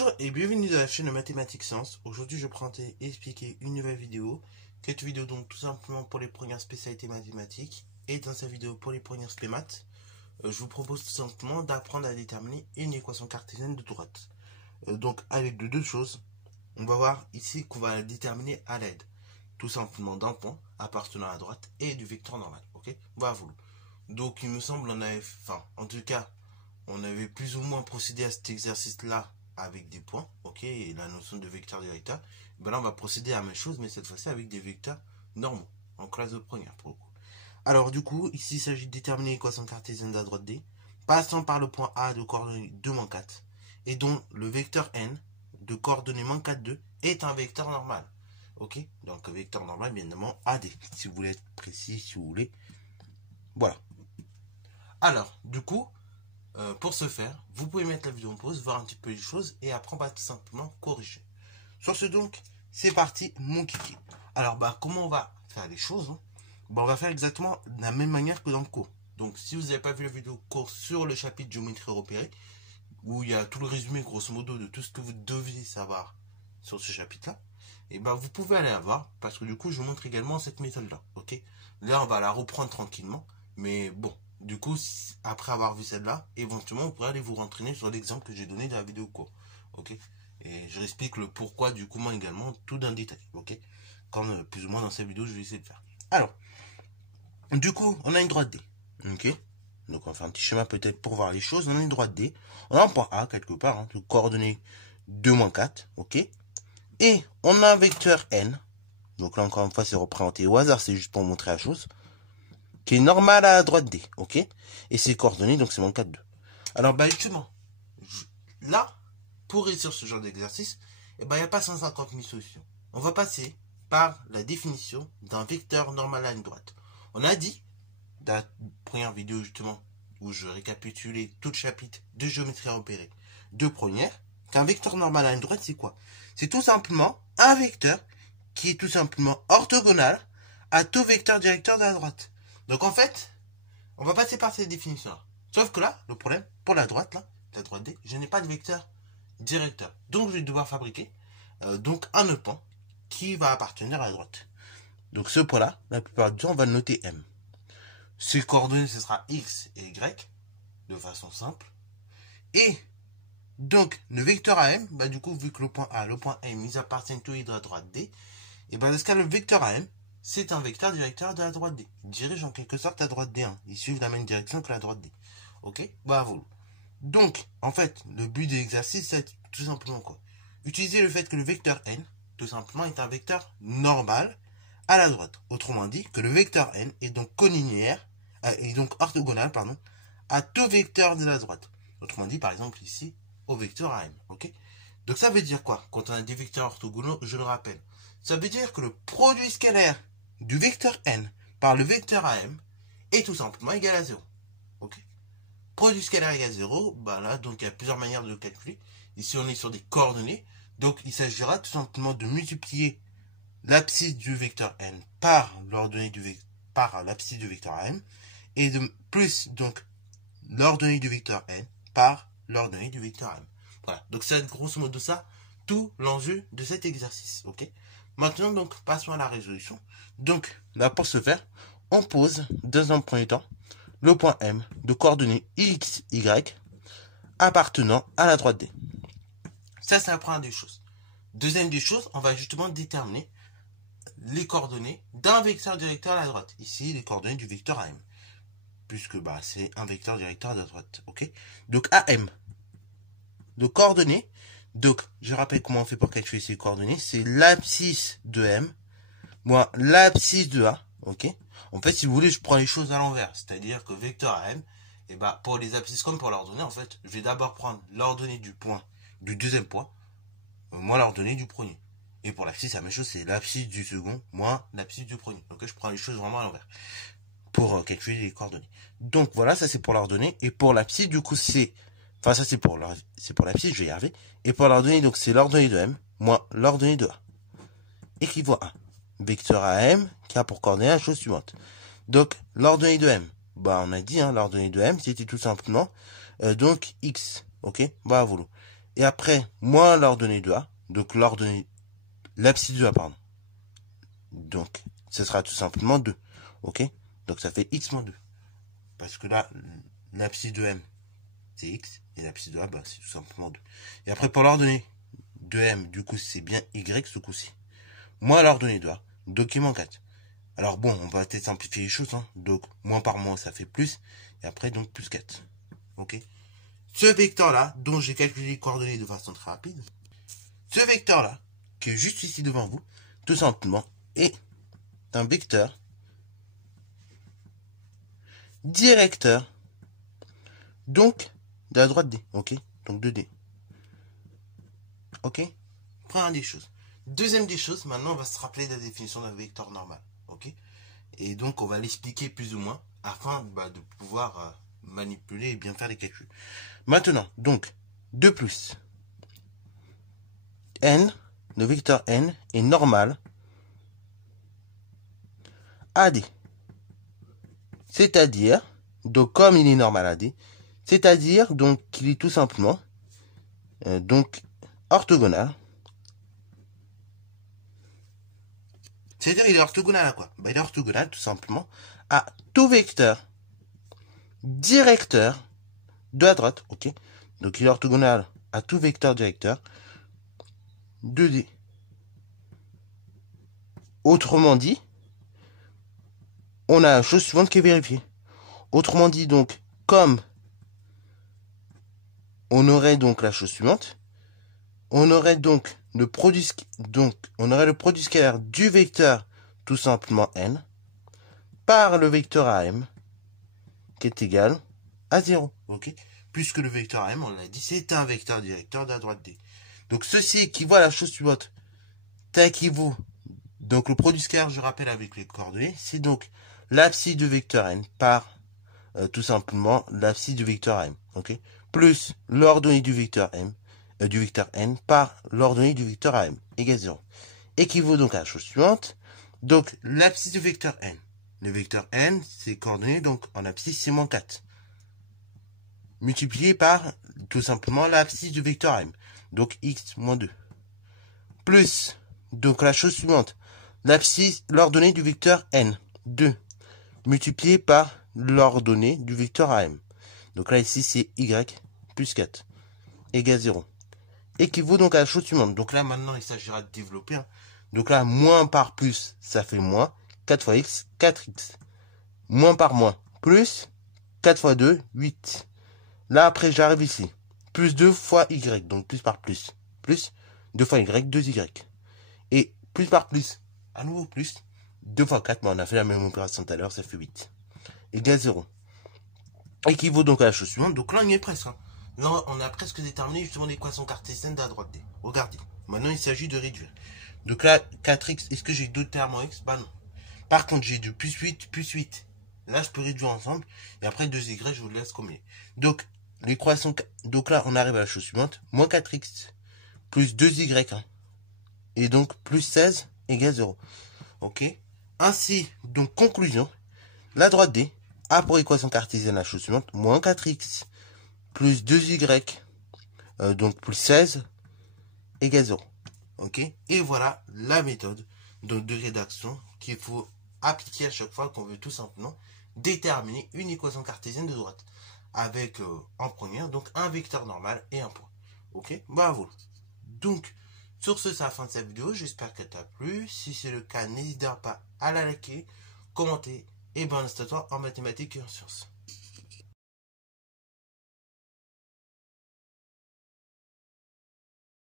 Bonjour et bienvenue dans la chaîne de Mathématiques Sciences. Aujourd'hui, je prends et expliquer une nouvelle vidéo. Cette vidéo donc tout simplement pour les premières spécialités mathématiques. Et dans cette vidéo pour les premières spé maths, je vous propose tout simplement d'apprendre à déterminer une équation cartésienne de droite. Donc avec deux choses, on va voir ici qu'on va la déterminer à l'aide tout simplement d'un point appartenant à droite et du vecteur normal. Ok, voilà. Donc il me semble on avait, en tout cas, on avait plus ou moins procédé à cet exercice-là avec des points, ok, et la notion de vecteur directeur. Ben là, on va procéder à la même chose, mais cette fois-ci avec des vecteurs normaux, en classe de première pour le coup. Alors, du coup, ici, il s'agit de déterminer l'équation cartésienne de la droite D, passant par le point A de coordonnées 2, 4, et dont le vecteur N de coordonnées -4, 2 est un vecteur normal. Ok, donc vecteur normal, bien évidemment, AD, si vous voulez être précis, si vous voulez. Voilà. Alors, du coup, pour ce faire, vous pouvez mettre la vidéo en pause, voir un petit peu les choses et après on va tout simplement corriger. Sur ce donc, c'est parti mon kiki. Alors comment on va faire les choses on va faire exactement de la même manière que dans le cours. Donc si vous n'avez pas vu la vidéo cours sur le chapitre géométrie repérée, où il y a tout le résumé grosso modo de tout ce que vous deviez savoir sur ce chapitre-là, et vous pouvez aller la voir, parce que du coup je vous montre également cette méthode-là. Ok, là on va la reprendre tranquillement, mais bon. Du coup, après avoir vu celle-là, éventuellement, vous pourrez aller vous rentraîner sur l'exemple que j'ai donné dans la vidéo cours. Ok. Et je réexplique le pourquoi du comment également, tout dans le détail. Ok. Comme plus ou moins dans cette vidéo, je vais essayer de faire. Alors, du coup, on a une droite D. Ok. Donc, on fait un petit schéma peut-être pour voir les choses. On a une droite D. On a un point A quelque part, de coordonnées 2, 4. Ok. Et on a un vecteur N. Donc là, encore une fois, c'est représenté au hasard. C'est juste pour montrer la chose. Qui est normal à la droite D, ok. Et ses coordonnées, donc c'est mon 4, 2. Alors, justement, là, pour réussir ce genre d'exercice, il n'y a pas 150 000 solutions. On va passer par la définition d'un vecteur normal à une droite. On a dit, dans la première vidéo justement, où je récapitulais tout le chapitre de géométrie repérée de première, qu'un vecteur normal à une droite, c'est quoi? C'est tout simplement un vecteur qui est tout simplement orthogonal à tout vecteur directeur de la droite. Donc en fait, on va passer par cette définition-là. Sauf que là, le problème, pour la droite, là, la droite D, je n'ai pas de vecteur directeur. Donc je vais devoir fabriquer donc un nœud point qui va appartenir à la droite. Donc ce point-là, la plupart du temps, on va le noter M. Ses coordonnées, ce sera X et Y, de façon simple. Et donc, le vecteur AM, du coup, vu que le point A, le point M, ils appartiennent tous de la droite D, et dans ce cas, le vecteur AM, c'est un vecteur directeur de la droite D. Il dirige en quelque sorte la droite D1. Ils suivent la même direction que la droite D. Ok, voilà. Donc, en fait, le but de l'exercice, c'est tout simplement quoi? Utiliser le fait que le vecteur N, tout simplement, est un vecteur normal à la droite. Autrement dit, que le vecteur N est donc collinéaire, et donc orthogonal, pardon, à tout vecteur de la droite. Autrement dit, par exemple, ici, au vecteur AM. Ok? Donc ça veut dire quoi? Quand on a des vecteurs orthogonaux, je le rappelle. Ça veut dire que le produit scalaire du vecteur N par le vecteur AM est tout simplement égal à 0. Ok. Produit scalaire égal à 0, là, donc il y a plusieurs manières de le calculer. Ici, on est sur des coordonnées. Donc, il s'agira tout simplement de multiplier l'abscisse du vecteur N par l'ordonnée par l'abscisse du vecteur AM et de plus, donc, l'ordonnée du vecteur N par l'ordonnée du vecteur AM. Voilà. Donc, c'est grosso modo ça, tout l'enjeu de cet exercice. Ok. Maintenant, donc, passons à la résolution. Donc, là, pour ce faire, on pose, dans un premier temps, le point M de coordonnées X, Y appartenant à la droite D. Ça, c'est la première des choses. Deuxième des choses, on va justement déterminer les coordonnées d'un vecteur directeur à la droite. Ici, les coordonnées du vecteur AM. Puisque, c'est un vecteur directeur à la droite. Ok. Donc, AM de coordonnées. Donc, je rappelle comment on fait pour calculer ces coordonnées. C'est l'abscisse de M moins l'abscisse de A. Ok. En fait, si vous voulez, je prends les choses à l'envers. C'est-à-dire que vecteur AM, pour les abscisses comme pour l'ordonnée, en fait, je vais d'abord prendre l'ordonnée du deuxième point, moins l'ordonnée du premier. Et pour l'abscisse, la même chose, c'est l'abscisse du second, moins l'abscisse du premier. Donc, je prends les choses vraiment à l'envers. Pour calculer les coordonnées. Donc, voilà, ça c'est pour l'ordonnée. Et pour l'abscisse, du coup, ça c'est pour l'abscisse, je vais y arriver. Et pour l'ordonnée, donc c'est l'ordonnée de M, moins l'ordonnée de A. Équivaut à vecteur AM qui a pour coordonnée la chose suivante. Donc, l'ordonnée de M, on a dit, l'ordonnée de M, c'était tout simplement, donc, X. Ok? Voilà. Et après, moins l'ordonnée de A. Donc l'ordonnée, l'abscisse de A, pardon. Donc, ce sera tout simplement 2. Ok? Donc ça fait x moins 2. Parce que là, l'abscisse de M, c'est x. Et l'abscisse de A, bah, c'est tout simplement 2. Et après, pour l'ordonnée de M, du coup, c'est bien y ce coup-ci. Moins l'ordonnée de A. Donc il manque 4. Alors bon, on va peut-être simplifier les choses. Hein. Donc, moins par moins, ça fait plus. Et après, donc, plus 4. Ok? Ce vecteur-là, dont j'ai calculé les coordonnées de façon très rapide, ce vecteur-là, qui est juste ici devant vous, tout simplement, est un vecteur directeur, donc, de la droite D. Ok? Donc, 2D. Ok? Première des choses. Deuxième des choses, maintenant, on va se rappeler de la définition d'un vecteur normal. Ok? Et donc, on va l'expliquer plus ou moins, afin de pouvoir manipuler et bien faire les calculs. Maintenant, donc, 2 plus n, le vecteur n, est normal à D. C'est-à-dire, donc comme il est normal à D, c'est-à-dire donc qu'il est tout simplement donc orthogonal. C'est-à-dire il est orthogonal à quoi? Il est orthogonal tout simplement à tout vecteur directeur de la droite. Ok. Donc il est orthogonal à tout vecteur directeur de D. Autrement dit, on a la chose suivante qui est vérifiée. Autrement dit, donc, comme on aurait donc la chose suivante, on aurait donc le produit scalaire du vecteur tout simplement n par le vecteur am qui est égal à 0. Ok? Puisque le vecteur am, on l'a dit, c'est un vecteur directeur de la droite D. Donc ceci équivaut à la chose suivante. Ça équivaut. Donc le produit scalaire, je rappelle avec les coordonnées, c'est donc l'abscisse du vecteur n par tout simplement l'abscisse du vecteur am. Ok? Plus l'ordonnée du vecteur m, du vecteur n par l'ordonnée du vecteur am égale 0. Équivaut donc à la chose suivante. Donc l'abscisse du vecteur n. Le vecteur n, c'est coordonné donc en abscisse, c'est moins 4. Multiplié par tout simplement l'abscisse du vecteur m. Donc x moins 2. Plus donc la chose suivante. L'abscisse, l'ordonnée du vecteur n. 2. Multiplié par l'ordonnée du vecteur am. Donc là ici c'est y plus 4 égale 0. Équivaut donc à la chose suivante. Donc là maintenant il s'agira de développer. Hein. Donc là moins par plus ça fait moins. 4 fois x, 4x. Moins par moins, plus 4 fois 2, 8. Là après j'arrive ici. Plus 2 fois y, donc plus par plus. Plus 2 fois y, 2y. Et plus par plus, à nouveau plus. 2 fois 4, mais on a fait la même opération tout à l'heure, ça fait 8. Égale 0. Équivaut donc à la chose suivante. Donc là on y est presque. Hein. Là on a presque déterminé justement l'équation cartésienne de la droite D. Regardez. Maintenant il s'agit de réduire. Donc là 4x, est-ce que j'ai deux termes en x? Bah non. Par contre j'ai du plus 8, plus 8. Là je peux réduire ensemble. Et après 2y je vous laisse comme il est. Donc l'équation, donc là on arrive à la chose suivante. Moins 4x plus 2y. Hein. Et donc plus 16 égale 0. Ok. Ainsi, donc conclusion. La droite D a pour équation cartésienne la chose suivante. Moins 4x plus 2y, donc plus 16, égale 0. Ok? Et voilà la méthode donc, de rédaction qu'il faut appliquer à chaque fois qu'on veut tout simplement déterminer une équation cartésienne de droite. Avec en première, donc un vecteur normal et un point. Ok? Bah voilà. Donc, sur ce, c'est la fin de cette vidéo. J'espère qu'elle t'a plu. Si c'est le cas, n'hésite pas à la liker, commenter et bon, reste à toi en mathématiques et en sciences.